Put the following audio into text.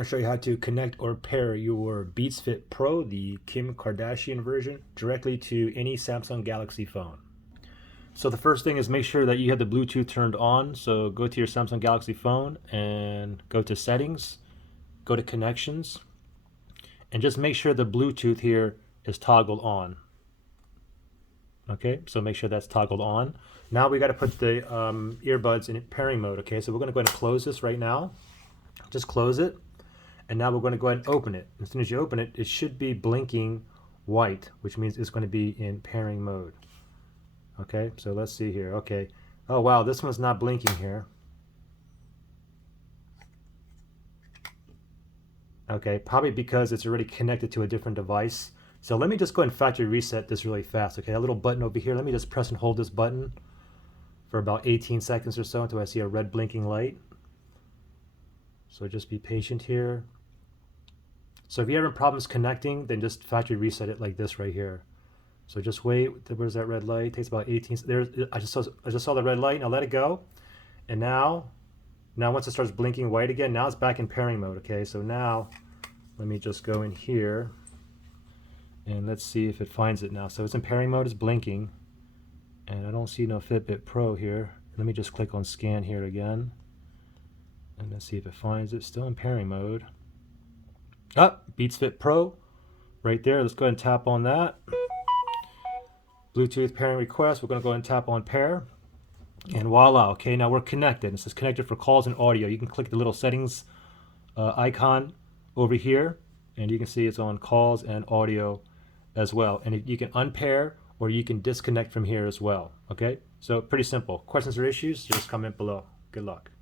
going to show you how to connect or pair your Beats Fit Pro, the Kim Kardashian version, directly to any Samsung Galaxy phone. So the first thing is make sure that you have the Bluetooth turned on. So go to your Samsung Galaxy phone and go to Settings, go to Connections, and just make sure the Bluetooth here is toggled on. Okay, so make sure that's toggled on. Now we got to put the earbuds in pairing mode. Okay, so we're going to go ahead and close this right now. Just close it. And now we're going to go ahead and open it. As soon as you open it, it should be blinking white, which means it's going to be in pairing mode. Okay, so let's see here. Okay. Oh, wow, this one's not blinking here. Okay, probably because it's already connected to a different device. So let me just go ahead and factory reset this really fast. Okay, that little button over here, let me just press and hold this button for about 18 seconds or so until I see a red blinking light. So just be patient here. So if you're having problems connecting, then just factory reset it like this right here. So just wait. Where's that red light? It takes about 18. There, I just saw the red light. Now let it go. And now once it starts blinking white again, now it's back in pairing mode. Okay, so now let me just go in here and let's see if it finds it now. So it's in pairing mode. It's blinking, and I don't see no Fitbit Pro here. Let me just click on scan here again, and let's see if it finds it. Still in pairing mode. Beats Fit Pro right there. Let's go ahead and tap on that. Bluetooth pairing request. We're going to go ahead and tap on pair, and voila. Okay, now we're connected. It says connected for calls and audio. You can click the little settings icon over here, and you can see it's on calls and audio as well. And you can unpair or you can disconnect from here as well. Okay, so pretty simple. Questions or issues, just comment below. Good luck.